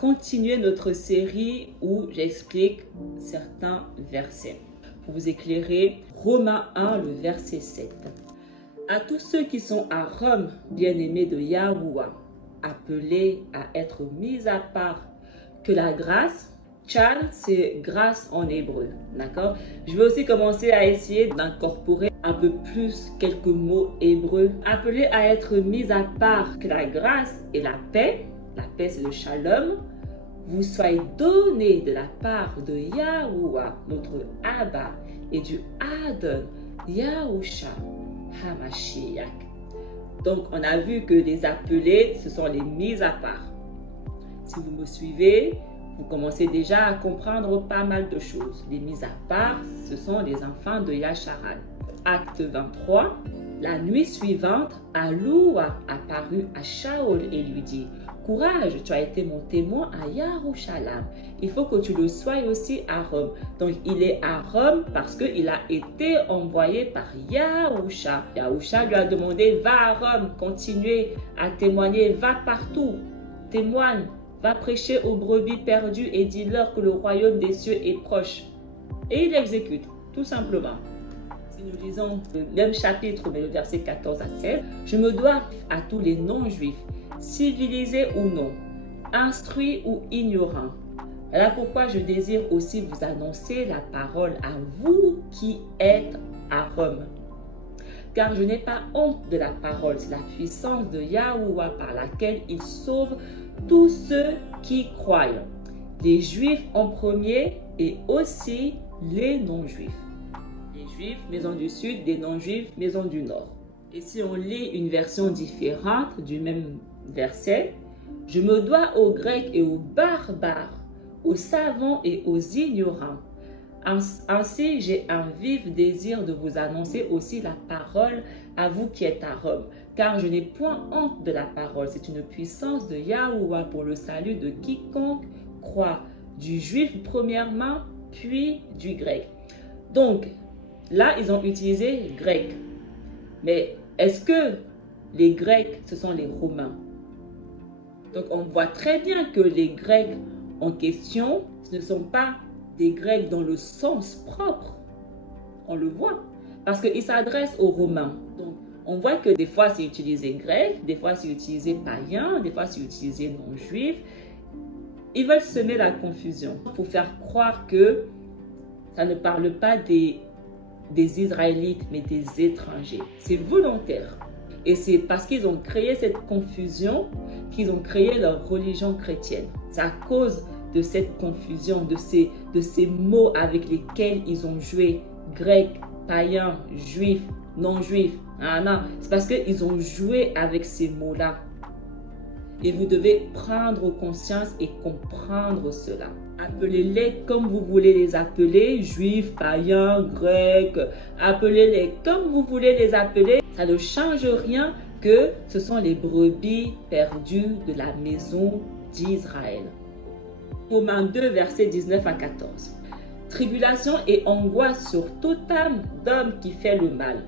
continuer notre série où j'explique certains versets. Pour vous éclairer, Romains 1, le verset 7. À tous ceux qui sont à Rome, bien-aimés de Yahuwah, appelés à être mis à part, que la grâce, Chan, c'est grâce en hébreu, d'accord? Je vais aussi commencer à essayer d'incorporer un peu plus quelques mots hébreux. Appelés à être mis à part, que la grâce et la paix c'est le shalom, vous soyez donnés de la part de Yahuwah, notre Abba, et du Adon, Yahusha HaMashiach. Donc, on a vu que les appelés, ce sont les mis à part. Si vous me suivez, vous commencez déjà à comprendre pas mal de choses. Les mis à part, ce sont les enfants de Yasharal. Acte 23, la nuit suivante, Aloua apparut à Shaol et lui dit: courage, tu as été mon témoin à Yerushalayim. Il faut que tu le sois aussi à Rome. Donc, il est à Rome parce qu'il a été envoyé par Yahusha. Yahusha lui a demandé: va à Rome, continue à témoigner, va partout, témoigne, va prêcher aux brebis perdues et dis-leur que le royaume des cieux est proche. Et il exécute, tout simplement. Si nous lisons le même chapitre, mais le verset 14 à 16, je me dois à tous les non-juifs, civilisés ou non, instruits ou ignorants. Voilà pourquoi je désire aussi vous annoncer la parole à vous qui êtes à Rome. Car je n'ai pas honte de la parole, c'est la puissance de Yahuwah par laquelle il sauve tous ceux qui croient, les juifs en premier et aussi les non-juifs. Les juifs, maison du sud, des non-juifs, maison du nord. Et si on lit une version différente du même verset, je me dois aux Grecs et aux barbares, aux savants et aux ignorants. Ainsi, j'ai un vif désir de vous annoncer aussi la parole à vous qui êtes à Rome, car je n'ai point honte de la parole. C'est une puissance de Yahuwah pour le salut de quiconque croit, du juif premièrement, puis du grec. Donc, là, ils ont utilisé grec. Mais est-ce que les Grecs, ce sont les Romains? Donc, on voit très bien que les Grecs en question, ce ne sont pas des Grecs dans le sens propre. On le voit. Parce qu'ils s'adressent aux Romains. Donc, on voit que des fois, c'est utilisé grec, des fois, c'est utilisé païen, des fois, c'est utilisé non-juif. Ils veulent semer la confusion pour faire croire que ça ne parle pas des Israélites, mais des étrangers. C'est volontaire. Et c'est parce qu'ils ont créé cette confusion qu'ils ont créé leur religion chrétienne. C'est à cause de cette confusion, de ces mots avec lesquels ils ont joué, grec, païen, juif, non-juif. C'est parce qu'ils ont joué avec ces mots-là. Et vous devez prendre conscience et comprendre cela. Appelez-les comme vous voulez les appeler, juifs, païens, grecs, appelez-les comme vous voulez les appeler. Ça ne change rien que ce sont les brebis perdues de la maison d'Israël. Romains 2, versets 19 à 14. Tribulation et angoisse sur toute âme d'homme qui fait le mal,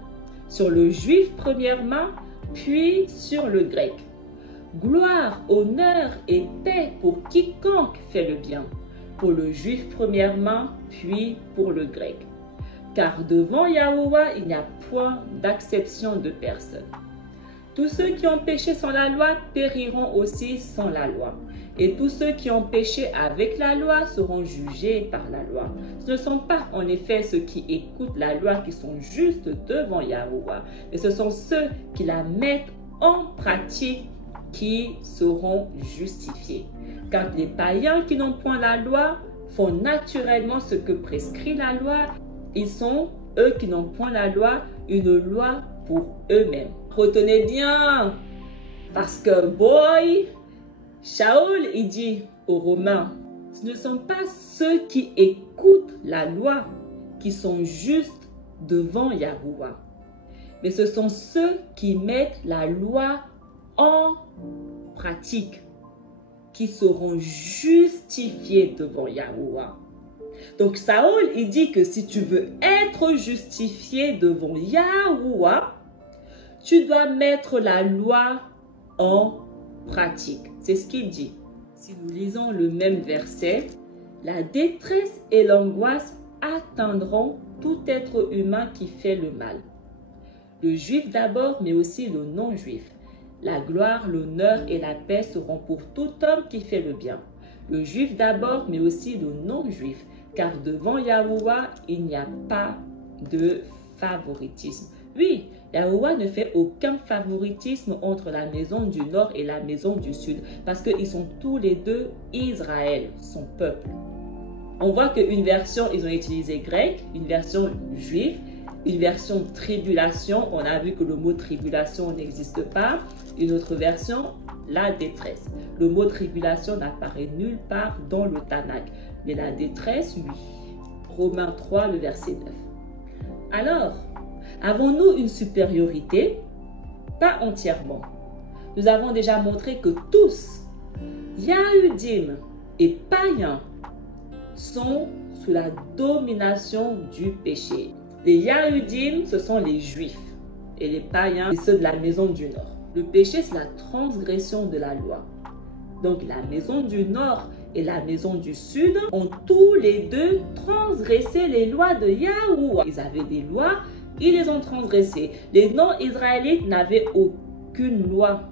sur le juif premièrement, puis sur le grec. Gloire, honneur et paix pour quiconque fait le bien, pour le juif premièrement, puis pour le grec. Car devant Yahuwah, il n'y a point d'acception de personne. Tous ceux qui ont péché sans la loi périront aussi sans la loi. Et tous ceux qui ont péché avec la loi seront jugés par la loi. Ce ne sont pas en effet ceux qui écoutent la loi qui sont justes devant Yahuwah, mais ce sont ceux qui la mettent en pratique qui seront justifiés. Quand les païens qui n'ont point la loi font naturellement ce que prescrit la loi, ils sont, eux qui n'ont point la loi, une loi pour eux-mêmes. Retenez bien, parce que, boy, Shaol, il dit aux Romains, ce ne sont pas ceux qui écoutent la loi qui sont justes devant Yahuwah, mais ce sont ceux qui mettent la loi en pratique, qui seront justifiés devant Yahuwah. Donc Saül, il dit que si tu veux être justifié devant Yahuwah, tu dois mettre la loi en pratique. C'est ce qu'il dit. Si nous lisons le même verset, la détresse et l'angoisse atteindront tout être humain qui fait le mal. Le juif d'abord, mais aussi le non-juif. La gloire, l'honneur et la paix seront pour tout homme qui fait le bien. Le juif d'abord, mais aussi le non-juif, car devant Yahuwah, il n'y a pas de favoritisme. Oui, Yahuwah ne fait aucun favoritisme entre la maison du nord et la maison du sud, parce qu'ils sont tous les deux Israël, son peuple. On voit qu'une version, ils ont utilisé grec, une version juive, une version tribulation. On a vu que le mot tribulation n'existe pas. Une autre version, la détresse. Le mot tribulation n'apparaît nulle part dans le Tanakh. Mais la détresse, oui. Romains 3, le verset 9. Alors, avons-nous une supériorité? Pas entièrement. Nous avons déjà montré que tous, Yahudim et païens, sont sous la domination du péché. Les Yahudim, ce sont les Juifs. Et les païens, c'est ceux de la maison du Nord. Le péché, c'est la transgression de la loi. Donc, la maison du Nord et la maison du Sud ont tous les deux transgressé les lois de Yahuwah. Ils avaient des lois, ils les ont transgressées. Les non-israélites n'avaient aucune loi.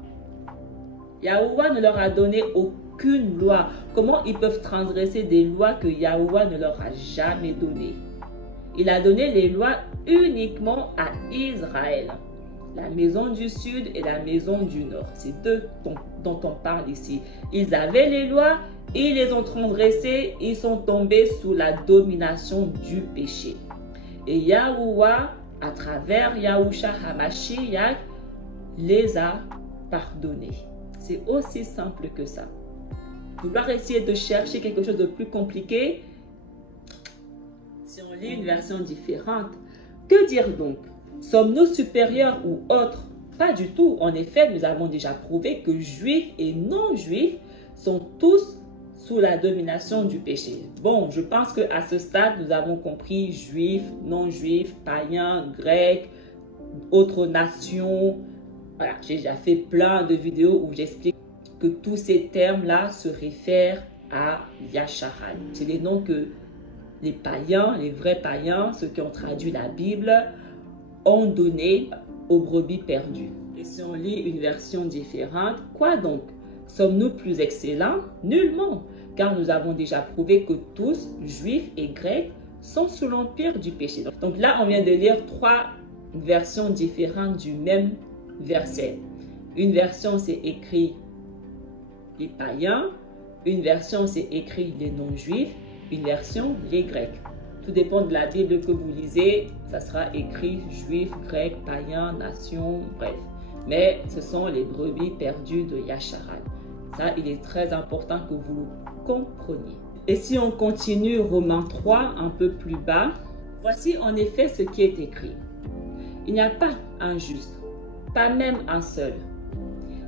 Yahuwah ne leur a donné aucune loi. Comment ils peuvent transgresser des lois que Yahuwah ne leur a jamais données? Il a donné les lois uniquement à Israël. La maison du Sud et la maison du Nord. C'est deux dont on parle ici. Ils avaient les lois, ils les ont transgressées, ils sont tombés sous la domination du péché. Et Yahuwah, à travers Yahusha HaMashiach, les a pardonnés. C'est aussi simple que ça. Vouloir essayer de chercher quelque chose de plus compliqué, si on lit une version différente, que dire donc? Sommes-nous supérieurs ou autres? Pas du tout. En effet, nous avons déjà prouvé que juifs et non-juifs sont tous sous la domination du péché. Bon, je pense qu'à ce stade, nous avons compris juifs, non-juifs, païens, grecs, autres nations. Voilà, j'ai déjà fait plein de vidéos où j'explique que tous ces termes-là se réfèrent à Yasharal. C'est les noms que les païens, les vrais païens, ceux qui ont traduit la Bible, ont donné aux brebis perdues. Et si on lit une version différente, quoi donc? Sommes-nous plus excellents? Nullement, car nous avons déjà prouvé que tous, juifs et grecs, sont sous l'empire du péché. Donc là, on vient de lire trois versions différentes du même verset. Une version, c'est écrit les païens. Une version, c'est écrit les non-juifs. Une version, les grecs. Tout dépend de la Bible que vous lisez. Ça sera écrit juifs, grecs, païens, nations, bref. Mais ce sont les brebis perdues de Yasharal. Ça, il est très important que vous le compreniez. Et si on continue Romains 3, un peu plus bas, voici en effet ce qui est écrit. Il n'y a pas un juste, pas même un seul.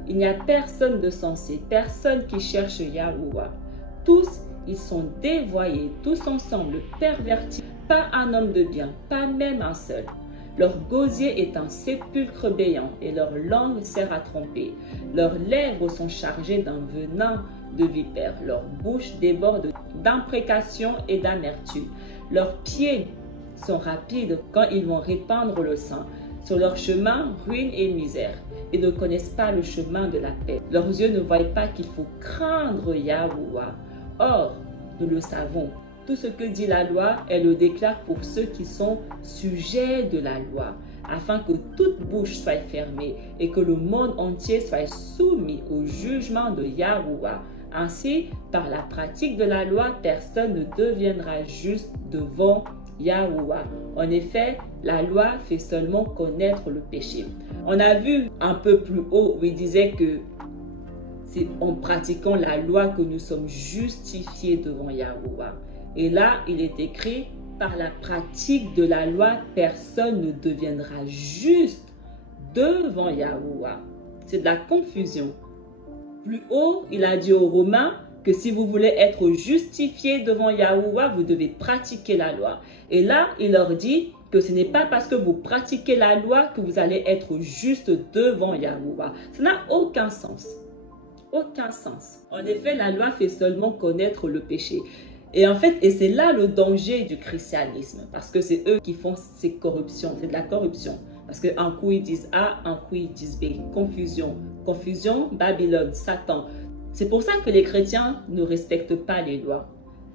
Il n'y a personne de sensé, personne qui cherche Yahuwah. Tous, ils sont dévoyés, tous ensemble, pervertis. Pas un homme de bien, pas même un seul. Leur gosier est un sépulcre béant et leur langue sert à tromper. Leurs lèvres sont chargées d'un venin de vipère. Leur bouche déborde d'imprécations et d'amertume. Leurs pieds sont rapides quand ils vont répandre le sang. Sur leur chemin, ruine et misère. Ils ne connaissent pas le chemin de la paix. Leurs yeux ne voient pas qu'il faut craindre Yahuwah. Or, nous le savons. Tout ce que dit la loi, elle le déclare pour ceux qui sont sujets de la loi, afin que toute bouche soit fermée et que le monde entier soit soumis au jugement de Yahuwah. Ainsi, par la pratique de la loi, personne ne deviendra juste devant Yahuwah. En effet, la loi fait seulement connaître le péché. On a vu un peu plus haut où il disait que c'est en pratiquant la loi que nous sommes justifiés devant Yahuwah. Et là, il est écrit, par la pratique de la loi, personne ne deviendra juste devant Yahuwah. C'est de la confusion. Plus haut, il a dit aux Romains que si vous voulez être justifiés devant Yahuwah, vous devez pratiquer la loi. Et là, il leur dit que ce n'est pas parce que vous pratiquez la loi que vous allez être juste devant Yahuwah. Ça n'a aucun sens. aucun sens. En effet, la loi fait seulement connaître le péché. Et en fait, et c'est là le danger du christianisme, parce que c'est eux qui font ces corruptions, c'est de la corruption. Parce qu'un coup ils disent A, un coup ils disent B. Confusion. Confusion, Babylone, Satan. C'est pour ça que les chrétiens ne respectent pas les lois.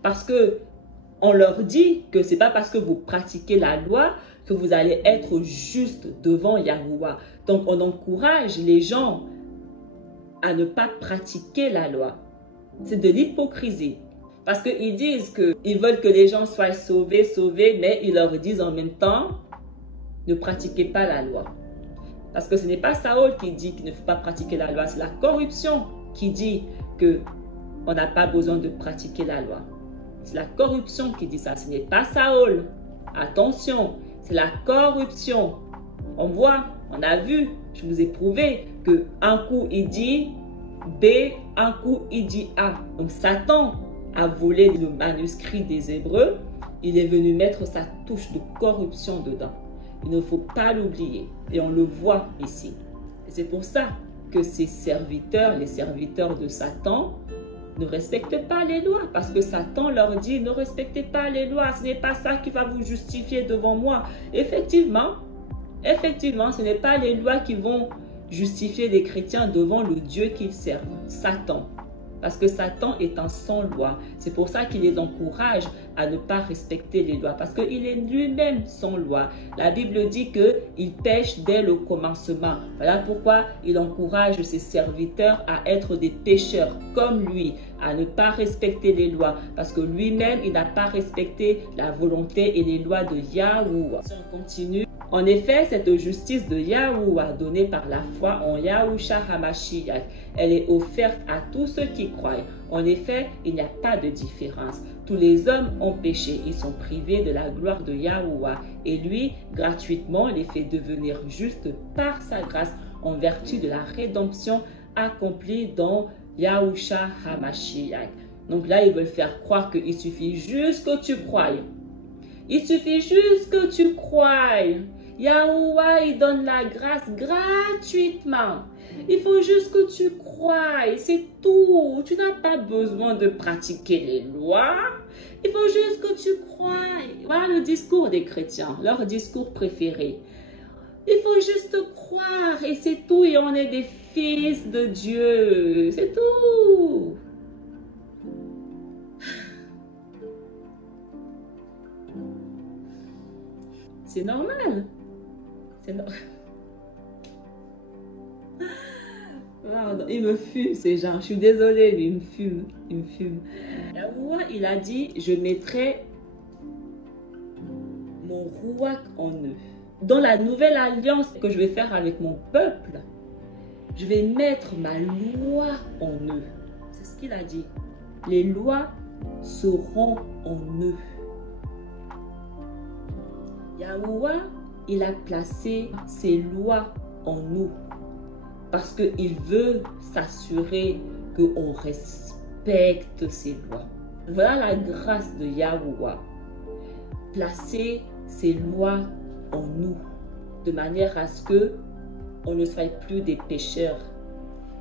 Parce que on leur dit que c'est pas parce que vous pratiquez la loi que vous allez être juste devant Yahuwah. Donc on encourage les gens à ne pas pratiquer la loi. C'est de l'hypocrisie. Parce qu'ils disent qu'ils veulent que les gens soient sauvés, mais ils leur disent en même temps, ne pratiquez pas la loi. Parce que ce n'est pas Saül qui dit qu'il ne faut pas pratiquer la loi, c'est la corruption qui dit qu'on n'a pas besoin de pratiquer la loi. C'est la corruption qui dit ça, ce n'est pas Saül. Attention, c'est la corruption. On voit, on a vu, je vous ai prouvé qu'un coup il dit B, un coup il dit A. Donc Satan a volé le manuscrit des Hébreux, il est venu mettre sa touche de corruption dedans. Il ne faut pas l'oublier. Et on le voit ici. Et c'est pour ça que ces serviteurs, les serviteurs de Satan, ne respectent pas les lois. Parce que Satan leur dit, ne respectez pas les lois. Ce n'est pas ça qui va vous justifier devant moi. Effectivement, ce n'est pas les lois qui vont justifier les chrétiens devant le Dieu qu'ils servent, Satan. Parce que Satan est un sans-loi. C'est pour ça qu'il les encourage à ne pas respecter les lois. Parce qu'il est lui-même sans loi. La Bible dit qu'il pêche dès le commencement. Voilà pourquoi il encourage ses serviteurs à être des pécheurs comme lui, à ne pas respecter les lois. Parce que lui-même, il n'a pas respecté la volonté et les lois de Yahuwah. Si on continue. En effet, cette justice de Yahuwah donnée par la foi en Yahushua HaMashiach, elle est offerte à tous ceux qui croient. En effet, il n'y a pas de différence. Tous les hommes ont péché, ils sont privés de la gloire de Yahuwah. Et lui, gratuitement, les fait devenir justes par sa grâce en vertu de la rédemption accomplie dans Yahushua HaMashiach. Donc là, ils veulent faire croire qu'il suffit juste que tu croies. Il suffit juste que tu croies. Yahuwah, il donne la grâce gratuitement. Il faut juste que tu croies, c'est tout. Tu n'as pas besoin de pratiquer les lois. Il faut juste que tu croies. Voilà le discours des chrétiens, leur discours préféré. Il faut juste croire et c'est tout. Et on est des fils de Dieu. C'est tout. C'est normal. C'est normal. Il me fume ces gens. Je suis désolée, lui, il me fume. Il me fume. Yahuwah, il a dit, je mettrai mon rouak en eux. Dans la nouvelle alliance que je vais faire avec mon peuple, je vais mettre ma loi en eux. C'est ce qu'il a dit. Les lois seront en eux. Yahuwah, il a placé ses lois en nous parce qu'il veut s'assurer qu'on respecte ses lois. Voilà la grâce de Yahuwah. Placer ses lois en nous de manière à ce qu'on ne soit plus des pécheurs.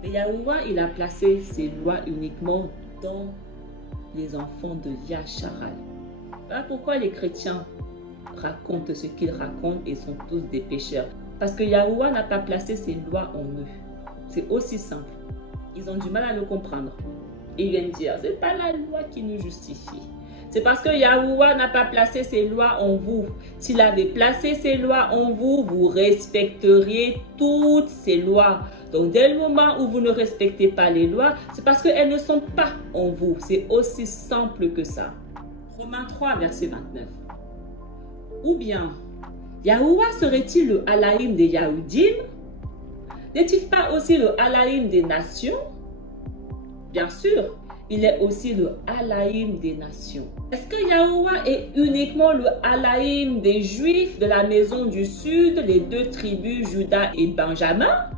Mais Yahuwah, il a placé ses lois uniquement dans les enfants de Yasharal. Voilà pourquoi les chrétiens racontent ce qu'ils racontent et sont tous des pécheurs. Parce que Yahuwah n'a pas placé ses lois en eux. C'est aussi simple. Ils ont du mal à le comprendre. Ils viennent dire, c'est pas la loi qui nous justifie. C'est parce que Yahuwah n'a pas placé ses lois en vous. S'il avait placé ses lois en vous, vous respecteriez toutes ces lois. Donc, dès le moment où vous ne respectez pas les lois, c'est parce qu'elles ne sont pas en vous. C'est aussi simple que ça. Romains 3, verset 29. Ou bien, Yahuwah serait-il le Halaïm des Yahudim? N'est-il pas aussi le Halaïm des nations? Bien sûr, il est aussi le Halaïm des nations. Est-ce que Yahuwah est uniquement le Halaïm des Juifs de la maison du Sud, les deux tribus, Juda et Benjamin?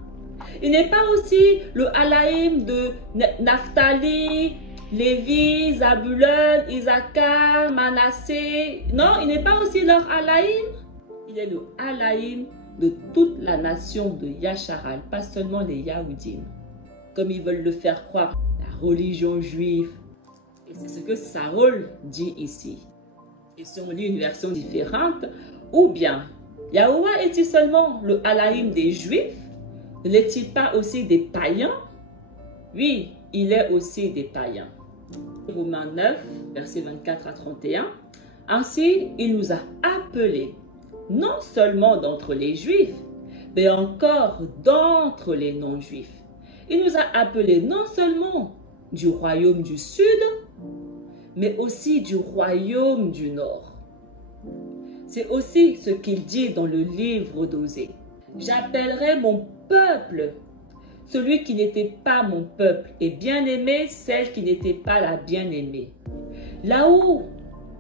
Il n'est pas aussi le Halaïm de Naphtali, Lévi, Zabulon, Issachar, Manassé. Non, il n'est pas aussi leur Halaïm. Il est le Halaïm de toute la nation de Yasharal, pas seulement les Yahudim. comme ils veulent le faire croire, la religion juive. Et c'est ce que Saül dit ici. Et si on lit une version différente, ou bien, Yahuwah est-il seulement le Elohim des Juifs? Ne l'est-il pas aussi des païens? Oui, il est aussi des païens. Romains 9, versets 24 à 31. Ainsi, il nous a appelés, non seulement d'entre les Juifs, mais encore d'entre les non-Juifs. Il nous a appelés non seulement du royaume du Sud, mais aussi du royaume du Nord. C'est aussi ce qu'il dit dans le livre d'Osée. J'appellerai mon peuple, celui qui n'était pas mon peuple, et bien-aimé, celle qui n'était pas la bien-aimée. Là où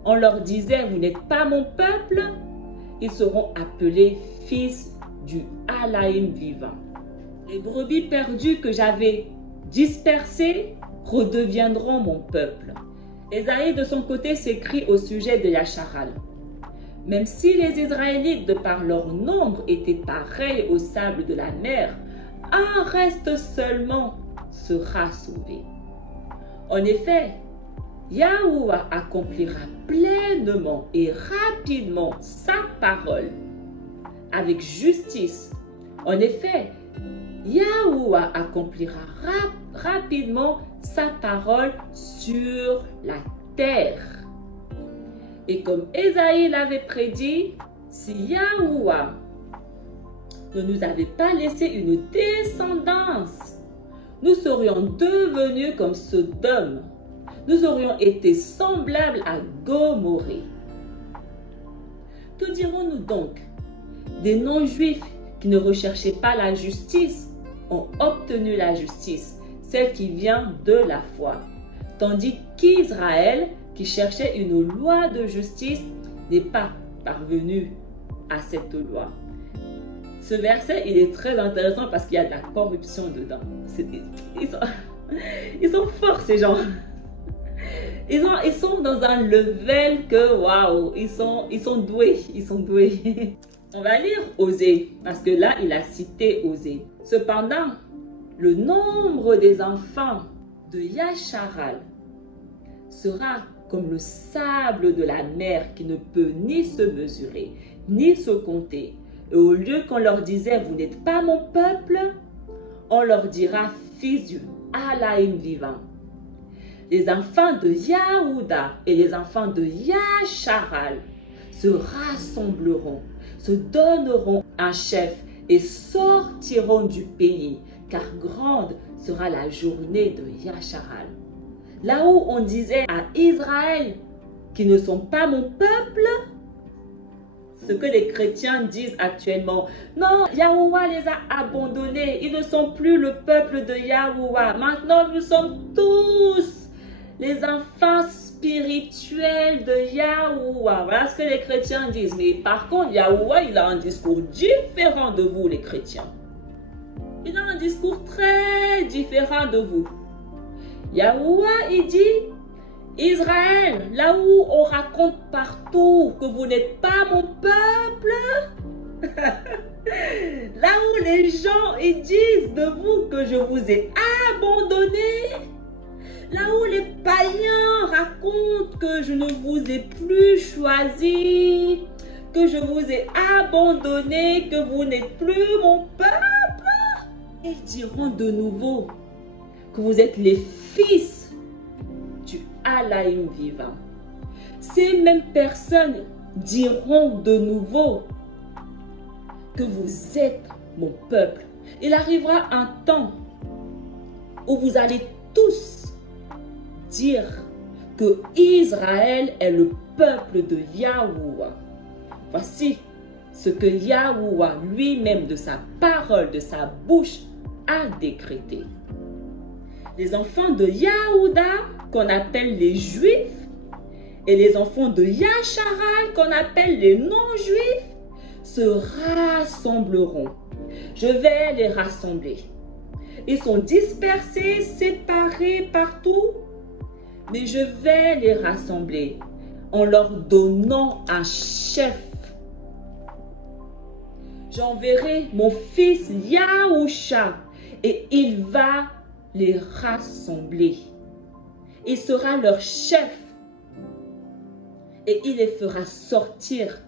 on leur disait, vous n'êtes pas mon peuple, ils seront appelés fils du Elohim vivant. Les brebis perdues que j'avais dispersées redeviendront mon peuple. Ésaïe de son côté s'écrit au sujet de Yacharal. Même si les Israélites, de par leur nombre, étaient pareils au sable de la mer, un reste seulement sera sauvé. En effet, Yahuwah accomplira pleinement et rapidement sa parole avec justice. En effet, Yahuwah accomplira rapidement sa parole sur la terre. Et comme Ésaïe l'avait prédit, si Yahuwah ne nous avait pas laissé une descendance, nous serions devenus comme Sodome. Nous aurions été semblables à Gomorrhe. Que dirons-nous donc? Des non-juifs qui ne recherchaient pas la justice ont obtenu la justice, celle qui vient de la foi. Tandis qu'Israël, qui cherchait une loi de justice, n'est pas parvenu à cette loi. Ce verset, il est très intéressant parce qu'il y a de la corruption dedans. Ils sont forts, ces gens. Ils sont dans un level que, waouh, ils sont doués, On va lire Osée, parce que là, il a cité Osée. Cependant, le nombre des enfants de Yacharal sera comme le sable de la mer qui ne peut ni se mesurer, ni se compter. Et au lieu qu'on leur disait, vous n'êtes pas mon peuple, on leur dira, fils du Elohim vivant. Les enfants de Yahuda et les enfants de Yacharal se rassembleront, se donneront un chef et sortiront du pays, car grande sera la journée de Yacharal. Là où on disait à Israël qu'ils ne sont pas mon peuple, ce que les chrétiens disent actuellement, non, Yahuwah les a abandonnés, ils ne sont plus le peuple de Yahuwah. Maintenant, nous sommes tous les enfants spirituels de Yahuwah. Voilà ce que les chrétiens disent. Mais par contre, Yahuwah, il a un discours différent de vous, les chrétiens. Il a un discours très différent de vous. Yahuwah, il dit, Israël, là où on raconte partout que vous n'êtes pas mon peuple, là où les gens ils disent de vous que je vous ai abandonné, là où les païens racontent que je ne vous ai plus choisi, que je vous ai abandonné, que vous n'êtes plus mon peuple, ils diront de nouveau que vous êtes les fils du Elohim vivant. Ces mêmes personnes diront de nouveau que vous êtes mon peuple. Il arrivera un temps où vous allez tous dire que Israël est le peuple de Yahuwah. Voici ce que Yahuwah lui-même de sa parole, de sa bouche, a décrété. Les enfants de Yahuda, qu'on appelle les Juifs, et les enfants de Yacharal, qu'on appelle les non-Juifs, se rassembleront. Je vais les rassembler. Ils sont dispersés, séparés partout, mais je vais les rassembler en leur donnant un chef. J'enverrai mon fils Yahusha et il va les rassembler. Il sera leur chef et il les fera sortir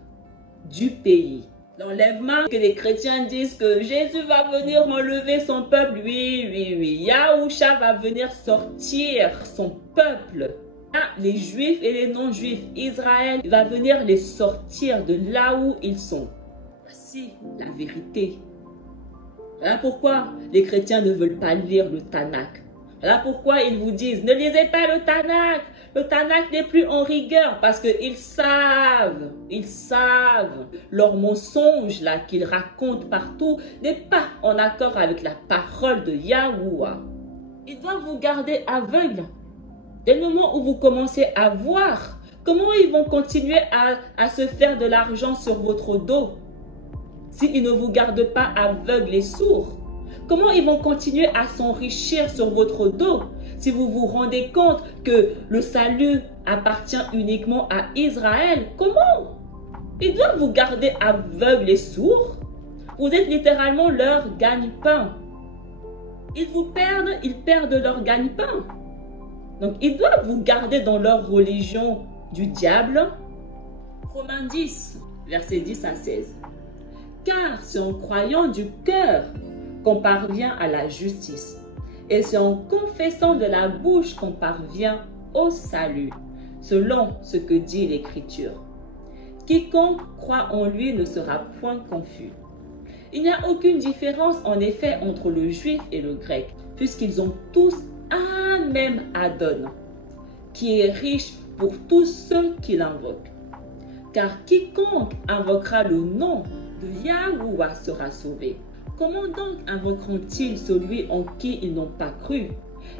du pays. L'enlèvement, que les chrétiens disent que Jésus va venir m'enlever son peuple. Oui. Yahusha va venir sortir son peuple. Les juifs et les non-juifs, Israël va venir les sortir de là où ils sont. Voici la vérité. Voilà pourquoi les chrétiens ne veulent pas lire le Tanakh. Voilà pourquoi ils vous disent, ne lisez pas le Tanakh. Le Tanakh n'est plus en rigueur parce qu'ils savent, leur mensonge là qu'ils racontent partout n'est pas en accord avec la parole de Yahuwah. Ils doivent vous garder aveugles. Dès le moment où vous commencez à voir, comment ils vont continuer à se faire de l'argent sur votre dos s'ils ne vous gardent pas aveugles et sourds? Comment ils vont continuer à s'enrichir sur votre dos si vous vous rendez compte que le salut appartient uniquement à Israël? Comment? Ils doivent vous garder aveugles et sourds. Vous êtes littéralement leur gagne-pain. Ils perdent leur gagne-pain. Donc, ils doivent vous garder dans leur religion du diable. Romains 10, versets 10 à 16. Car c'est en croyant du cœur qu'on parvient à la justice. Et c'est en confessant de la bouche qu'on parvient au salut, selon ce que dit l'Écriture. Quiconque croit en lui ne sera point confus. Il n'y a aucune différence en effet entre le juif et le grec, puisqu'ils ont tous un même Adon, qui est riche pour tous ceux qui l'invoquent. Car quiconque invoquera le nom de Yahuwah sera sauvé. Comment donc invoqueront-ils celui en qui ils n'ont pas cru?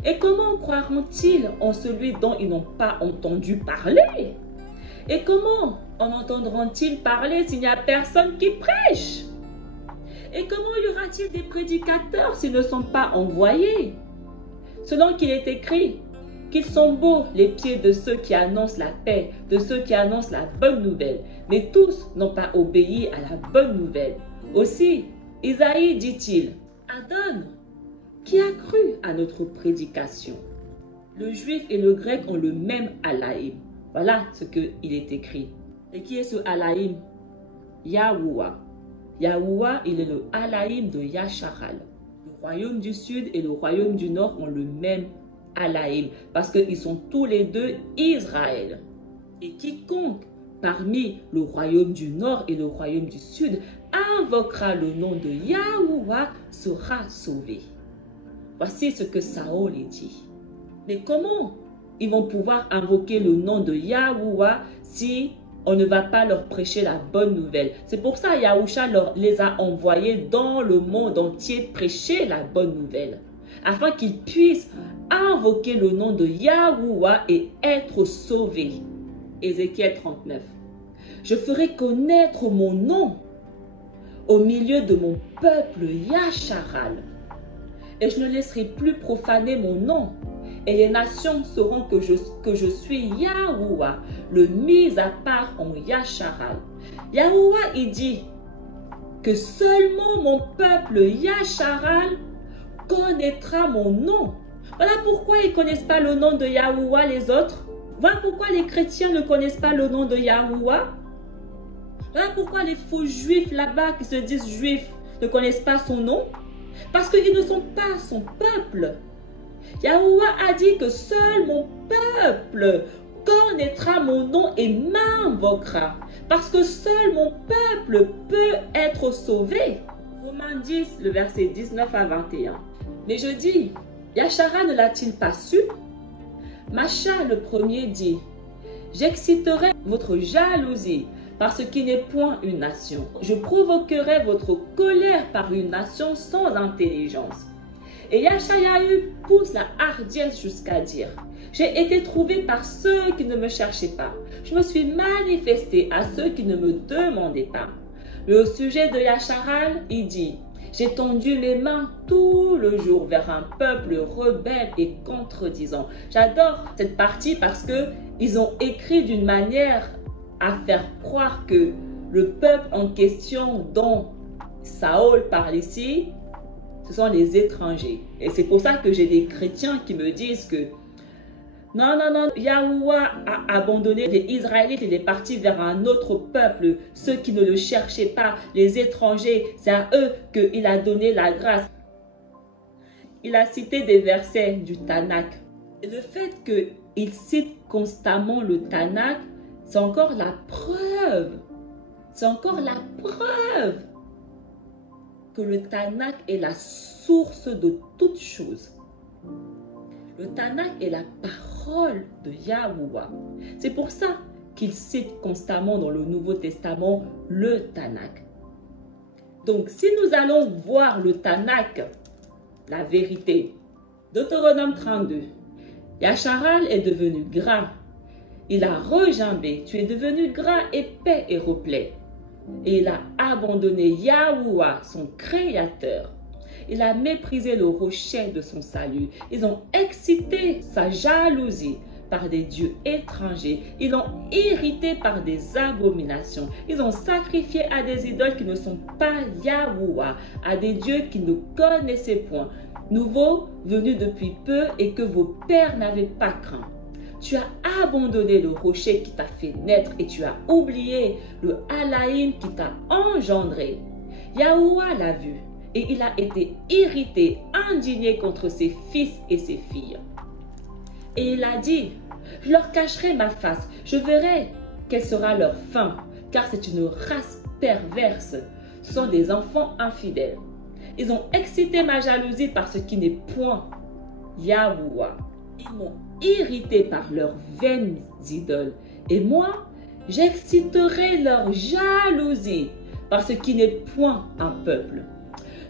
Et comment croiront-ils en celui dont ils n'ont pas entendu parler? Et comment en entendront-ils parler s'il n'y a personne qui prêche? Et comment y aura-t-il des prédicateurs s'ils ne sont pas envoyés? Selon qu'il est écrit, qu'ils sont beaux les pieds de ceux qui annoncent la paix, de ceux qui annoncent la bonne nouvelle, mais tous n'ont pas obéi à la bonne nouvelle. Aussi, Isaïe dit-il, Adon, qui a cru à notre prédication? Le juif et le grec ont le même Alaïm. Voilà ce qu'il est écrit. Et qui est ce Alaïm? Yahuwah. Yahuwah, il est le Alaïm de Yasharal. Le royaume du sud et le royaume du nord ont le même Alaïm, parce qu'ils sont tous les deux Israël. Et quiconque parmi le royaume du nord et le royaume du sud invoquera le nom de Yahuwah sera sauvé. Voici ce que Saül dit. Mais comment ils vont pouvoir invoquer le nom de Yahuwah si on ne va pas leur prêcher la bonne nouvelle? C'est pour ça que Yahusha les a envoyés dans le monde entier prêcher la bonne nouvelle, afin qu'ils puissent invoquer le nom de Yahuwah et être sauvés. Ézéchiel 39. Je ferai connaître mon nom au milieu de mon peuple Yasharal, et je ne laisserai plus profaner mon nom, et les nations sauront que je suis Yahuwah, le mis à part en Yasharal. Yahuwah, il dit que seulement mon peuple Yasharal connaîtra mon nom. Voilà pourquoi ils ne connaissent pas le nom de Yahuwah les autres. Voilà pourquoi les chrétiens ne connaissent pas le nom de Yahuwah. Voilà pourquoi les faux juifs là-bas qui se disent juifs ne connaissent pas son nom. Parce qu'ils ne sont pas son peuple. Yahuwah a dit que seul mon peuple connaîtra mon nom et m'invoquera. Parce que seul mon peuple peut être sauvé. Romains 10, le verset 19 à 21. Mais je dis, Yashara ne l'a-t-il pas su? Macha le premier dit, j'exciterai votre jalousie par ce qui n'est point une nation. Je provoquerai votre colère par une nation sans intelligence. Et Yashayahu pousse la hardiesse jusqu'à dire, j'ai été trouvé par ceux qui ne me cherchaient pas. Je me suis manifesté à ceux qui ne me demandaient pas. Mais au sujet de Yasharal, il dit, j'ai tendu les mains tout le jour vers un peuple rebelle et contredisant. J'adore cette partie parce que ils ont écrit d'une manière à faire croire que le peuple en question dont Saül parle ici, ce sont les étrangers. Et c'est pour ça que j'ai des chrétiens qui me disent que non, non, non, Yahuwah a abandonné les Israélites et il est parti vers un autre peuple, ceux qui ne le cherchaient pas, les étrangers, c'est à eux qu'il a donné la grâce. Il a cité des versets du Tanakh. Et le fait qu'il cite constamment le Tanakh, c'est encore la preuve. C'est encore la preuve que le Tanakh est la source de toutes choses. Le Tanakh est la parole de Yahuwah. C'est pour ça qu'il cite constamment dans le Nouveau Testament le Tanakh. Donc, si nous allons voir le Tanakh, la vérité, Deutéronome 32, Yacharal est devenu gras. Il a regimbé, tu es devenu gras, épais et replet. Et il a abandonné Yahuwah, son créateur. Il a méprisé le rocher de son salut. Ils ont excité sa jalousie par des dieux étrangers. Ils l'ont irrité par des abominations. Ils ont sacrifié à des idoles qui ne sont pas Yahuwah, à des dieux qu'ils ne connaissaient point, nouveaux, venus depuis peu et que vos pères n'avaient pas craint. Tu as abandonné le rocher qui t'a fait naître et tu as oublié le Halaïm qui t'a engendré. Yahuwah l'a vu et il a été irrité, indigné contre ses fils et ses filles. Et il a dit, je leur cacherai ma face, je verrai quelle sera leur fin, car c'est une race perverse. Ce sont des enfants infidèles. Ils ont excité ma jalousie par ce qui n'est point Yahuwah. Ils m'ont irrité par leurs vaines idoles. Et moi, j'exciterai leur jalousie par ce qui n'est point un peuple.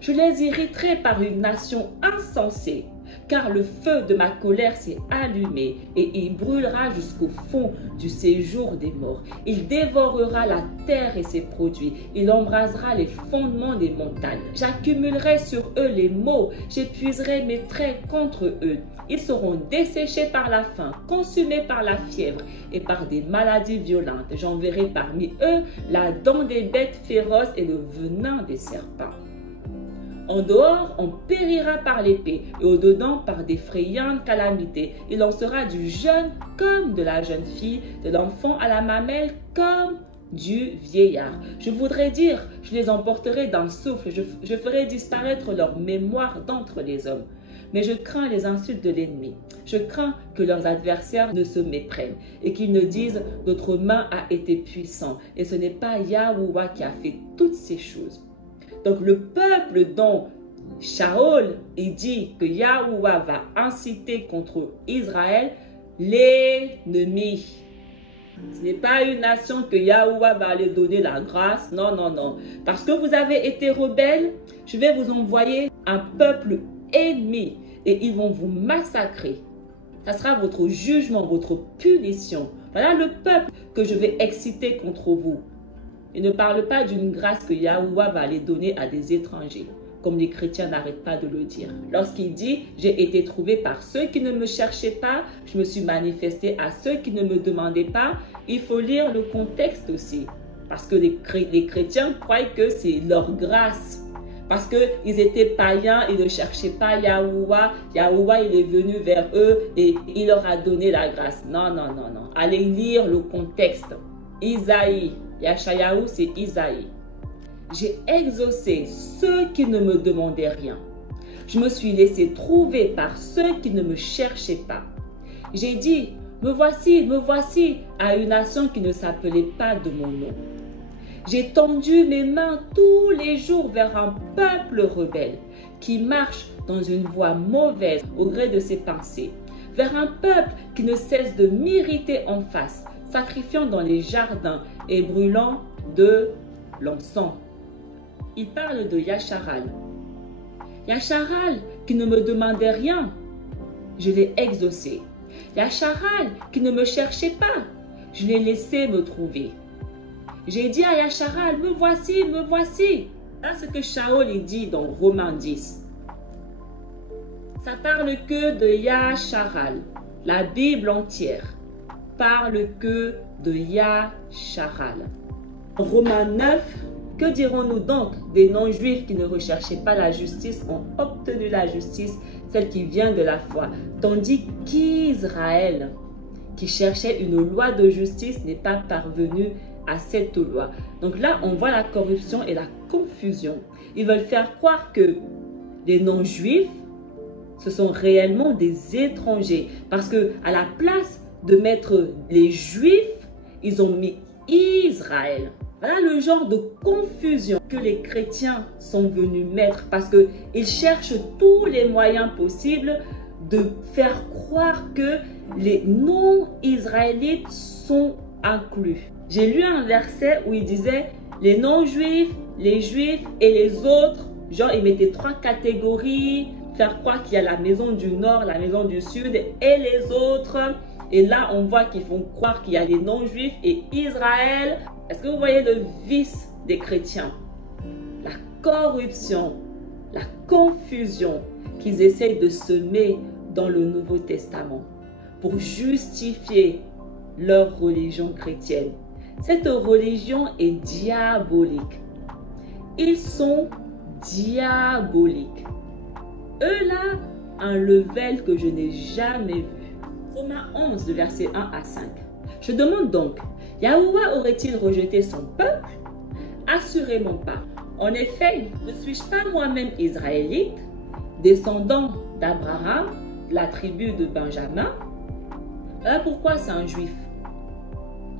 Je les irriterai par une nation insensée, car le feu de ma colère s'est allumé et il brûlera jusqu'au fond du séjour des morts. Il dévorera la terre et ses produits. Il embrasera les fondements des montagnes. J'accumulerai sur eux les maux. J'épuiserai mes traits contre eux. Ils seront desséchés par la faim, consumés par la fièvre et par des maladies violentes. J'enverrai parmi eux la dent des bêtes féroces et le venin des serpents. En dehors, on périra par l'épée et au-dedans par d'effrayantes calamités. Il en sera du jeune comme de la jeune fille, de l'enfant à la mamelle comme du vieillard. Je voudrais dire, je les emporterai d'un souffle, je ferai disparaître leur mémoire d'entre les hommes. Mais je crains les insultes de l'ennemi. Je crains que leurs adversaires ne se méprennent et qu'ils ne disent « Notre main a été puissante et ce n'est pas Yahuwah qui a fait toutes ces choses. » Donc le peuple dont Shaol il dit que Yahuwah va inciter contre Israël, l'ennemi. Ce n'est pas une nation que Yahuwah va aller donner la grâce. Non, non, non. Parce que vous avez été rebelles, je vais vous envoyer un peuple ennemi et ils vont vous massacrer. Ça sera votre jugement, votre punition. Voilà le peuple que je vais exciter contre vous. Il ne parle pas d'une grâce que Yahuwah va aller donner à des étrangers, comme les chrétiens n'arrêtent pas de le dire. Lorsqu'il dit « J'ai été trouvé par ceux qui ne me cherchaient pas, je me suis manifesté à ceux qui ne me demandaient pas », il faut lire le contexte aussi. Parce que les chrétiens croient que c'est leur grâce. Parce qu'ils étaient païens, ils ne cherchaient pas Yahuwah. Yahuwah, il est venu vers eux et il leur a donné la grâce. Non, non, non, non. Allez lire le contexte. Isaïe. Yashayahu, c'est Isaïe. J'ai exaucé ceux qui ne me demandaient rien. Je me suis laissé trouver par ceux qui ne me cherchaient pas. J'ai dit, me voici à une nation qui ne s'appelait pas de mon nom. J'ai tendu mes mains tous les jours vers un peuple rebelle qui marche dans une voie mauvaise au gré de ses pensées, vers un peuple qui ne cesse de m'irriter en face, sacrifiant dans les jardins et brûlant de l'encens. Il parle de Yacharal. Yacharal qui ne me demandait rien, je l'ai exaucé. Yacharal qui ne me cherchait pas, je l'ai laissé me trouver. J'ai dit à Yacharal, me voici, me voici. C'est ce que Shaol dit dans Romains 10. Ça parle que de Yacharal. La Bible entière parle que de Yacharal. Romains 9, Que dirons-nous donc des non-juifs qui ne recherchaient pas la justice ont obtenu la justice, celle qui vient de la foi, tandis qu'Israël, qui cherchait une loi de justice, n'est pas parvenu à cette loi. Donc là, on voit la corruption et la confusion. Ils veulent faire croire que les non-juifs, ce sont réellement des étrangers. Parce que à la place de mettre les juifs, ils ont mis Israël. Voilà le genre de confusion que les chrétiens sont venus mettre parce qu'ils cherchent tous les moyens possibles de faire croire que les non-israélites sont inclus. J'ai lu un verset où il disait les non-juifs, les juifs et les autres. Genre, ils mettaient 3 catégories, faire croire qu'il y a la maison du nord, la maison du sud et les autres. Et là, on voit qu'ils font croire qu'il y a les non-juifs et Israël. Est-ce que vous voyez le vice des chrétiens? La corruption, la confusion qu'ils essayent de semer dans le Nouveau Testament pour justifier leur religion chrétienne. Cette religion est diabolique. Ils sont diaboliques. Eux là, un level que je n'ai jamais vu. Romains 11, de verset 1 à 5. Je demande donc, Yahuwah aurait-il rejeté son peuple? Assurément pas. En effet, ne suis-je pas moi-même israélite, descendant d'Abraham, la tribu de Benjamin? Voilà pourquoi c'est un juif.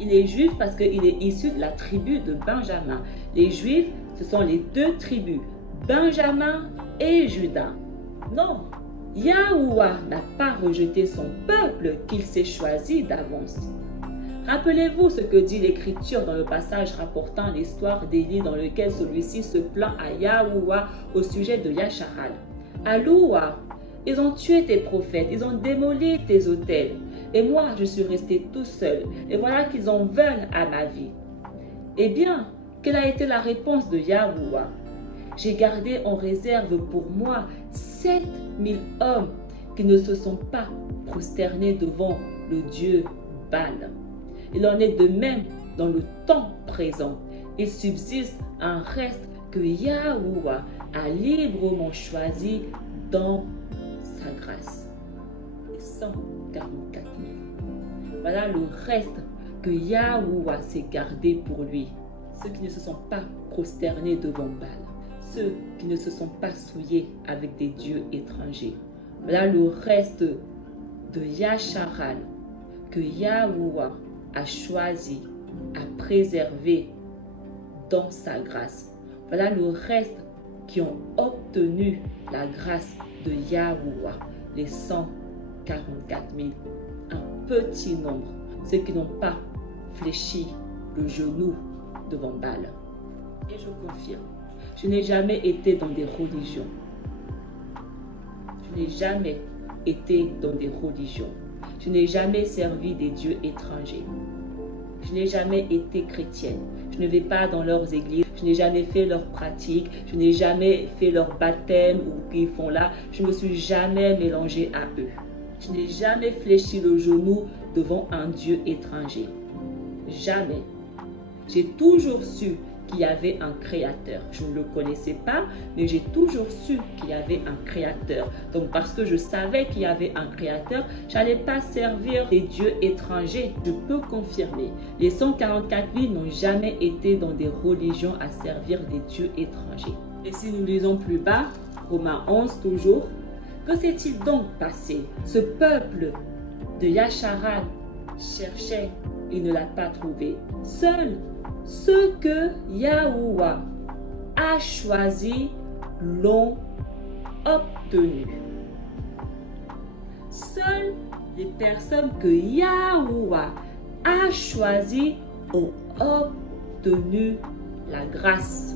Il est juif parce qu'il est issu de la tribu de Benjamin. Les juifs, ce sont les 2 tribus, Benjamin et Juda. Non, Yahuwah n'a pas rejeté son peuple qu'il s'est choisi d'avance. Rappelez-vous ce que dit l'Écriture dans le passage rapportant l'histoire d'Élie dans lequel celui-ci se plaint à Yahuwah au sujet de Yasharal. Aloua, ils ont tué tes prophètes, ils ont démoli tes autels. Et moi, je suis resté tout seul. Et voilà qu'ils en veulent à ma vie. Eh bien, quelle a été la réponse de Yahuwah? J'ai gardé en réserve pour moi 7000 hommes qui ne se sont pas prosternés devant le Dieu Baal. Il en est de même dans le temps présent. Il subsiste un reste que Yahuwah a librement choisi dans sa grâce. 144 000. Voilà le reste que Yahuwah s'est gardé pour lui. Ceux qui ne se sont pas prosternés devant Baal. Ceux qui ne se sont pas souillés avec des dieux étrangers. Voilà le reste de Yasharal que Yahuwah a choisi, a préservé dans sa grâce. Voilà le reste qui ont obtenu la grâce de Yahuwah, les 144 000. Un petit nombre, ceux qui n'ont pas fléchi le genou devant Baal. Et je confirme, je n'ai jamais été dans des religions. Je n'ai jamais été dans des religions. Je n'ai jamais servi des dieux étrangers. Je n'ai jamais été chrétienne. Je ne vais pas dans leurs églises. Je n'ai jamais fait leurs pratiques. Je n'ai jamais fait leur baptême ou qu'ils font là. Je ne me suis jamais mélangée à eux. Je n'ai jamais fléchi le genou devant un dieu étranger. Jamais. J'ai toujours su qu'il y avait un créateur. Je ne le connaissais pas, mais j'ai toujours su qu'il y avait un créateur. Donc parce que je savais qu'il y avait un créateur, je n'allais pas servir des dieux étrangers. Je peux confirmer, les 144 000 n'ont jamais été dans des religions à servir des dieux étrangers. Et si nous lisons plus bas, Romains 11 toujours, que s'est-il donc passé? Ce peuple de Yasharal cherchait et ne l'a pas trouvé. Seul ceux que Yahuwah a choisi l'ont obtenu. Seules les personnes que Yahuwah a choisi ont obtenu la grâce.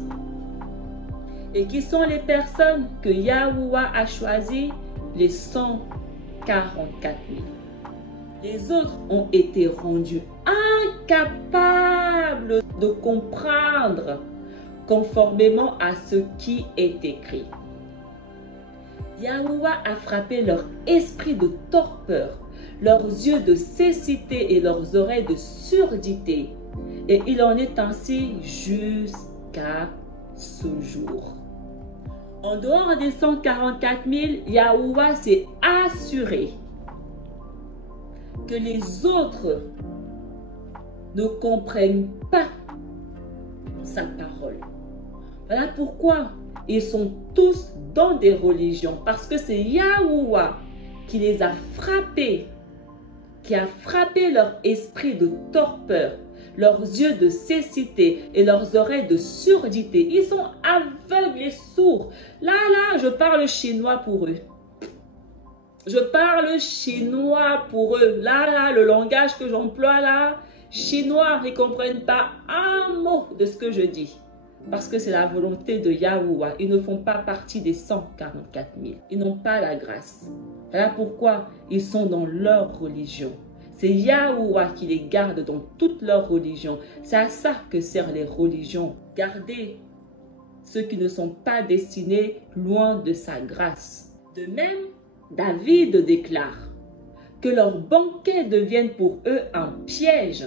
Et qui sont les personnes que Yahuwah a choisies? Les 144 000. Les autres ont été rendus incapables de comprendre conformément à ce qui est écrit. Yahuwah a frappé leur esprit de torpeur, leurs yeux de cécité et leurs oreilles de surdité. Et il en est ainsi jusqu'à ce jour. En dehors des 144 000, Yahuwah s'est assuré que les autres ne comprennent pas sa parole. Voilà pourquoi ils sont tous dans des religions. Parce que c'est Yahuwah qui les a frappés, qui a frappé leur esprit de torpeur, leurs yeux de cécité et leurs oreilles de surdité. Ils sont aveugles et sourds. Là, je parle chinois pour eux. Je parle chinois pour eux. Là, le langage que j'emploie là, chinois, ils ne comprennent pas un mot de ce que je dis. Parce que c'est la volonté de Yahuwah. Ils ne font pas partie des 144 000. Ils n'ont pas la grâce. Voilà pourquoi ils sont dans leur religion. C'est Yahuwah qui les garde dans toute leur religion. C'est à ça que servent les religions. Garder ceux qui ne sont pas destinés loin de sa grâce. De même, David déclare que leurs banquets deviennent pour eux un piège,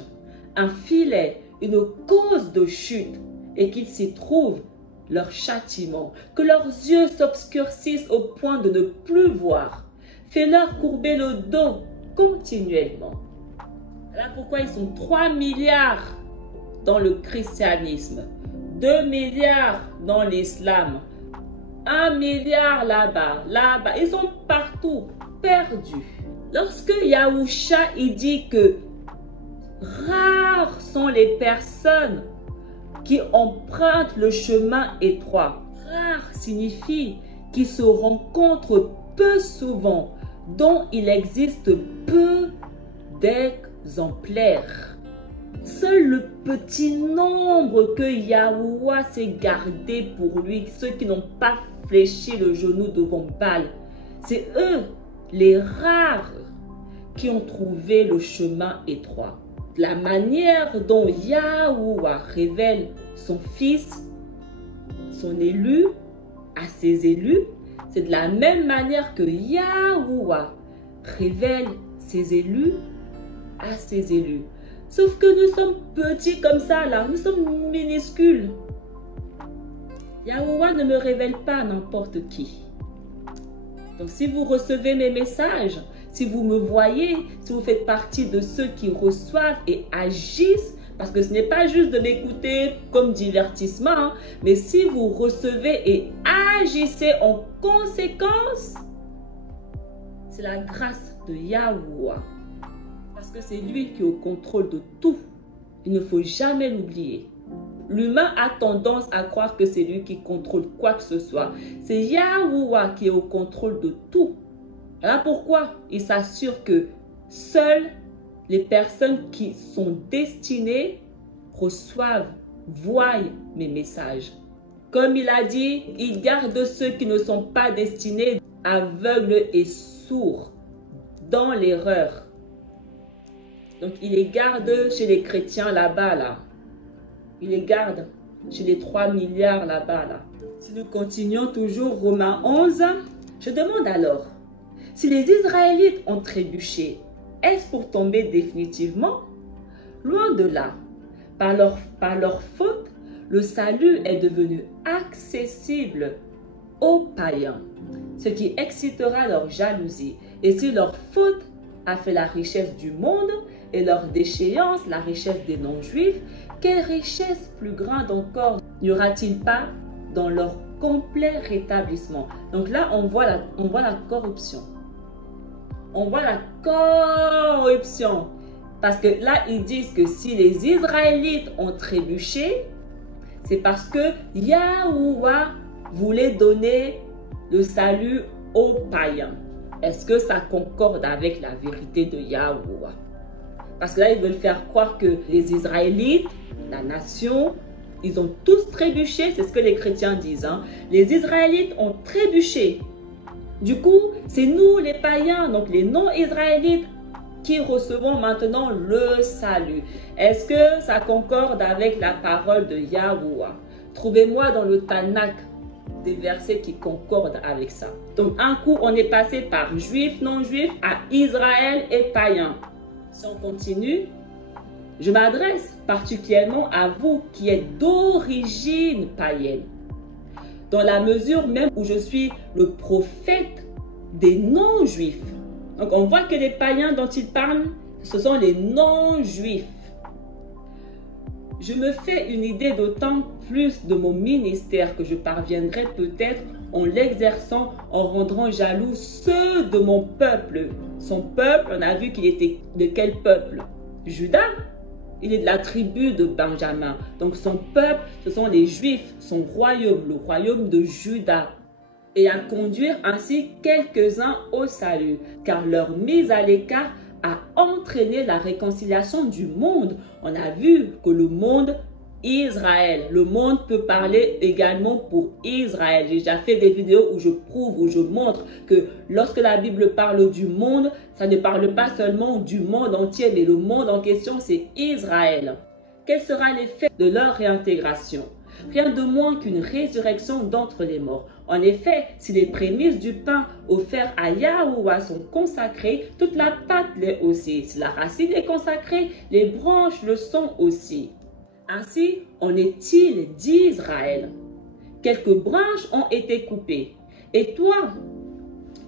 un filet, une cause de chute, et qu'ils s'y trouvent leur châtiment, que leurs yeux s'obscurcissent au point de ne plus voir. Fais-leur courber le dos continuellement. Voilà pourquoi ils sont 3 milliards dans le christianisme, 2 milliards dans l'islam, 1 milliard là-bas. Ils sont partout, perdus. Lorsque Yahusha il dit que rares sont les personnes qui empruntent le chemin étroit. Rare signifie qu'ils se rencontrent peu souvent, dont il existe peu d'exemplaires. Seul le petit nombre que Yahuwah s'est gardé pour lui, ceux qui n'ont pas fléchi le genou devant Baal, c'est eux, les rares, qui ont trouvé le chemin étroit. La manière dont Yahuwah révèle son fils, son élu, à ses élus, c'est de la même manière que Yahuwah révèle ses élus à ses élus. Sauf que nous sommes petits comme ça, là, nous sommes minuscules. Yahuwah ne me révèle pas n'importe qui. Donc si vous recevez mes messages, si vous me voyez, si vous faites partie de ceux qui reçoivent et agissent, parce que ce n'est pas juste de m'écouter comme divertissement, hein, mais si vous recevez et agissez en conséquence, c'est la grâce de Yahuwah. Parce que c'est lui qui est au contrôle de tout. Il ne faut jamais l'oublier. L'humain a tendance à croire que c'est lui qui contrôle quoi que ce soit. C'est Yahuwah qui est au contrôle de tout. Voilà pourquoi il s'assure que seules les personnes qui sont destinées reçoivent, voient mes messages. Comme il a dit, il garde ceux qui ne sont pas destinés, aveugles et sourds, dans l'erreur. Donc il les garde chez les chrétiens là-bas, là. Il les garde chez les 3 milliards là-bas, là. Si nous continuons toujours Romains 11, je demande alors, si les Israélites ont trébuché, est-ce pour tomber définitivement? Loin de là. Par leur faute, le salut est devenu accessible aux païens, ce qui excitera leur jalousie. Et si leur faute a fait la richesse du monde et leur déchéance la richesse des non-juifs, quelle richesse plus grande encore n'y aura-t-il pas dans leur complet rétablissement? Donc là, on voit la corruption. On voit la corruption. Parce que là, ils disent que si les Israélites ont trébuché, c'est parce que Yahuwah voulait donner le salut aux païens. Est-ce que ça concorde avec la vérité de Yahuwah? Parce que là, ils veulent faire croire que les Israélites, la nation, ils ont tous trébuché. C'est ce que les chrétiens disent. Hein. Les Israélites ont trébuché. Du coup, c'est nous les païens, donc les non-israélites, qui recevons maintenant le salut. Est-ce que ça concorde avec la parole de Yahuwah? Trouvez-moi dans le Tanakh des versets qui concordent avec ça. Donc, un coup, on est passé par juif, non-juif, à Israël et païen. Si on continue, je m'adresse particulièrement à vous qui êtes d'origine païenne. dans la mesure même où je suis le prophète des non-juifs. Donc on voit que les païens dont il parle, ce sont les non-juifs. Je me fais une idée d'autant plus de mon ministère que je parviendrai peut-être en l'exerçant, en rendant jaloux ceux de mon peuple. Son peuple, on a vu qu'il était de quel peuple? Juda. Il est de la tribu de Benjamin. Donc son peuple, ce sont les Juifs, son royaume, le royaume de Juda. Et à conduire ainsi quelques-uns au salut, car leur mise à l'écart a entraîné la réconciliation du monde. On a vu que le monde, Israël, le monde peut parler également pour Israël. J'ai déjà fait des vidéos où je prouve, où je montre que lorsque la Bible parle du monde, ça ne parle pas seulement du monde entier, mais le monde en question, c'est Israël. Quel sera l'effet de leur réintégration? Rien de moins qu'une résurrection d'entre les morts. En effet, si les prémices du pain offert à Yahuwah sont consacrées, toute la pâte l'est aussi. Si la racine est consacrée, les branches le sont aussi. Ainsi, en est-il d'Israël? Quelques branches ont été coupées. Et toi,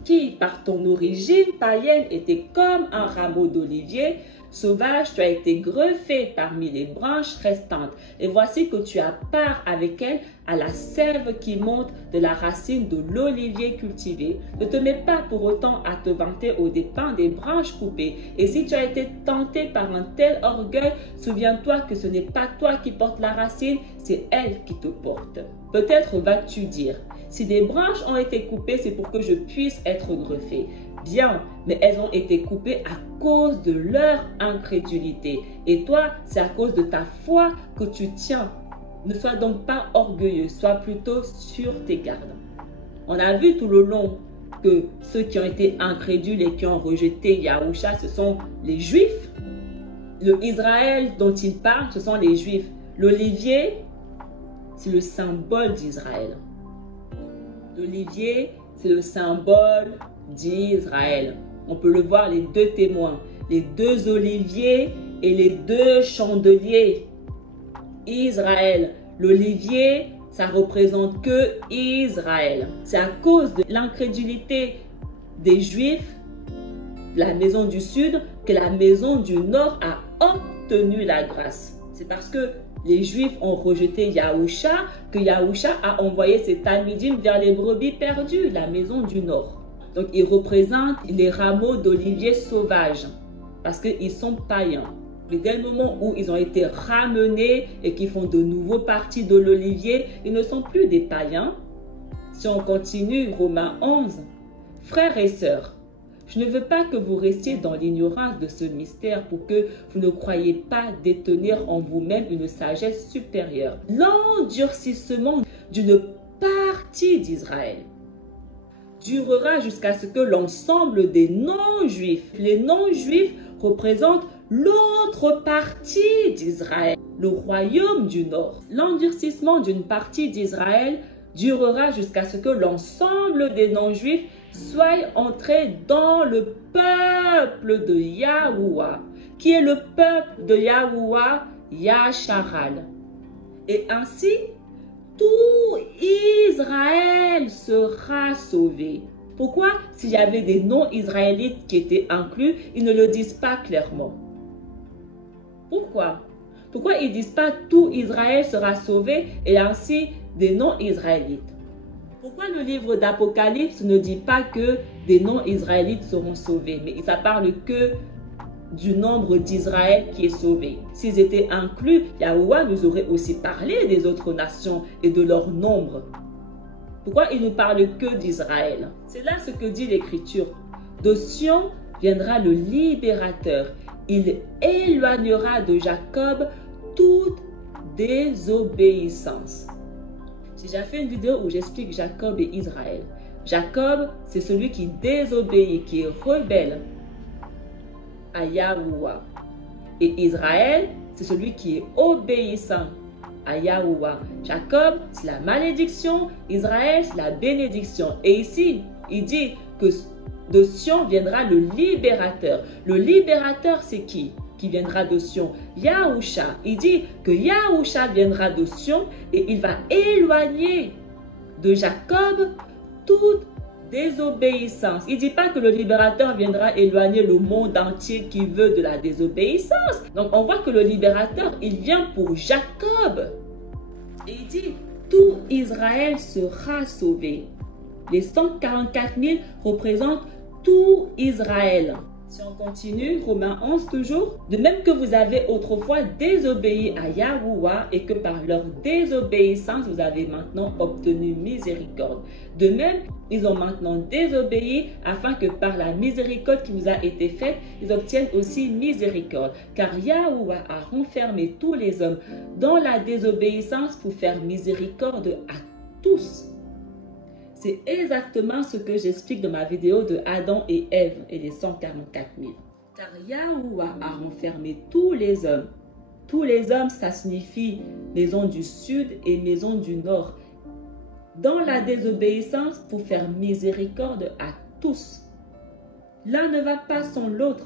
qui par ton origine païenne était comme un rameau d'olivier, sauvage, tu as été greffé parmi les branches restantes. Et voici que tu as part avec elle à la sève qui monte de la racine de l'olivier cultivé. Ne te mets pas pour autant à te vanter aux dépens des branches coupées. Et si tu as été tenté par un tel orgueil, souviens-toi que ce n'est pas toi qui portes la racine, c'est elle qui te porte. Peut-être vas-tu dire, si des branches ont été coupées, c'est pour que je puisse être greffé. Bien, mais elles ont été coupées à cause de leur incrédulité. Et toi, c'est à cause de ta foi que tu tiens. Ne sois donc pas orgueilleux, sois plutôt sur tes gardes. On a vu tout le long que ceux qui ont été incrédules et qui ont rejeté Yahusha, ce sont les Juifs. Le Israël dont il parle, ce sont les Juifs. L'olivier, c'est le symbole d'Israël. L'olivier, c'est le symbole d'Israël. On peut le voir, les deux témoins, les deux oliviers et les deux chandeliers. Israël, l'olivier, ça représente que Israël. C'est à cause de l'incrédulité des Juifs, de la maison du Sud, que la maison du Nord a obtenu la grâce. C'est parce que les Juifs ont rejeté Yahusha que Yahusha a envoyé ses talmidim vers les brebis perdues, la maison du Nord. Donc, ils représentent les rameaux d'olivier sauvages parce qu'ils sont païens. Mais dès le moment où ils ont été ramenés et qu'ils font de nouveau partie de l'olivier, ils ne sont plus des païens. Si on continue, Romains 11, frères et sœurs, je ne veux pas que vous restiez dans l'ignorance de ce mystère pour que vous ne croyiez pas détenir en vous-même une sagesse supérieure. L'endurcissement d'une partie d'Israël durera jusqu'à ce que l'ensemble des non-juifs, les non-juifs représentent l'autre partie d'Israël, le royaume du Nord. L'endurcissement d'une partie d'Israël durera jusqu'à ce que l'ensemble des non-juifs soient entrés dans le peuple de Yahuwah. Qui est le peuple de Yahuwah? Yasharal. Et ainsi, tout Israël sera sauvé. Pourquoi, s'il y avait des non-israélites qui étaient inclus, ils ne le disent pas clairement? Pourquoi? Pourquoi ils ne disent pas tout Israël sera sauvé et ainsi des non-israélites? Pourquoi le livre d'Apocalypse ne dit pas que des non-israélites seront sauvés, mais ça parle que du nombre d'Israël qui est sauvé? S'ils étaient inclus, Yahuwah nous aurait aussi parlé des autres nations et de leur nombre. Pourquoi il ne parle que d'Israël? C'est là ce que dit l'Écriture. De Sion viendra le libérateur. Il éloignera de Jacob toute désobéissance. J'ai déjà fait une vidéo où j'explique Jacob et Israël. Jacob, c'est celui qui désobéit, qui est rebelle à Yahuwah. Et Israël, c'est celui qui est obéissant à Yahuwah. Jacob, c'est la malédiction. Israël, c'est la bénédiction. Et ici, il dit que de Sion viendra le libérateur. Le libérateur, c'est qui viendra de Sion? Yahusha. Il dit que Yahusha viendra de Sion et il va éloigner de Jacob toute désobéissance. Il ne dit pas que le libérateur viendra éloigner le monde entier qui veut de la désobéissance. Donc on voit que le libérateur, il vient pour Jacob. Et il dit, tout Israël sera sauvé. Les 144 000 représentent tout Israël. Si on continue, Romains 11 toujours. De même que vous avez autrefois désobéi à Yahuwah et que par leur désobéissance, vous avez maintenant obtenu miséricorde. De même, ils ont maintenant désobéi afin que par la miséricorde qui vous a été faite, ils obtiennent aussi miséricorde. Car Yahuwah a renfermé tous les hommes dans la désobéissance pour faire miséricorde à tous. C'est exactement ce que j'explique dans ma vidéo de Adam et Ève et les 144 000. Car Yahuwah a renfermé tous les hommes. Tous les hommes, ça signifie maison du sud et maison du nord. Dans la désobéissance pour faire miséricorde à tous. L'un ne va pas sans l'autre.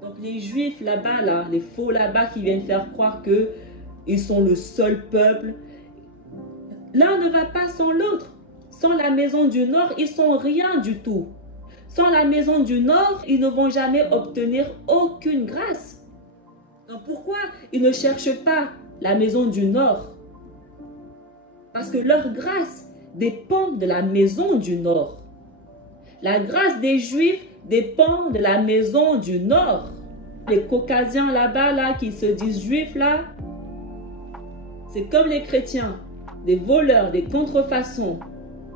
Donc les juifs là-bas, les faux là-bas qui viennent faire croire qu'ils sont le seul peuple. L'un ne va pas sans l'autre. Sans la maison du Nord, ils sont rien du tout. Sans la maison du Nord, ils ne vont jamais obtenir aucune grâce. Donc pourquoi ils ne cherchent pas la maison du Nord? Parce que leur grâce dépend de la maison du Nord. La grâce des Juifs dépend de la maison du Nord. Les Caucasiens là-bas, qui se disent Juifs, là, c'est comme les chrétiens, des voleurs, des contrefaçons,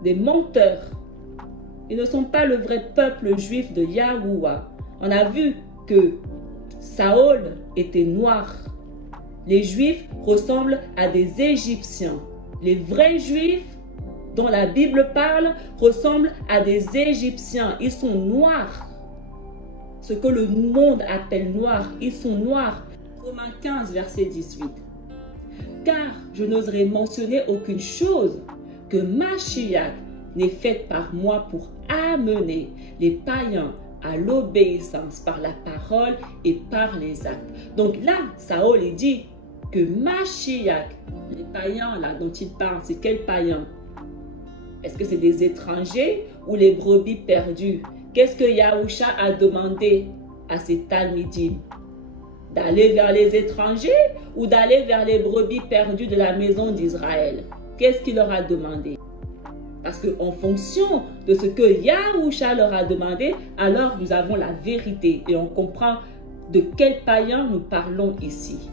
des menteurs. Ils ne sont pas le vrai peuple juif de Yahuwah. On a vu que Saül était noir. Les Juifs ressemblent à des Égyptiens. Les vrais Juifs dont la Bible parle ressemblent à des Égyptiens. Ils sont noirs. Ce que le monde appelle noir, ils sont noirs. Romains 15, verset 18. Car je n'oserais mentionner aucune chose que Mashiach n'est faite par moi pour amener les païens à l'obéissance par la parole et par les actes. Donc là, Saül il dit que Mashiach, les païens là dont il parle, c'est quels païens? Est-ce que c'est des étrangers ou les brebis perdues? Qu'est-ce que Yahusha a demandé à ses talmidim? D'aller vers les étrangers ou d'aller vers les brebis perdues de la maison d'Israël? Qu'est-ce qu'il leur a demandé? Parce qu'en fonction de ce que Yahusha leur a demandé, alors nous avons la vérité et on comprend de quel païen nous parlons ici.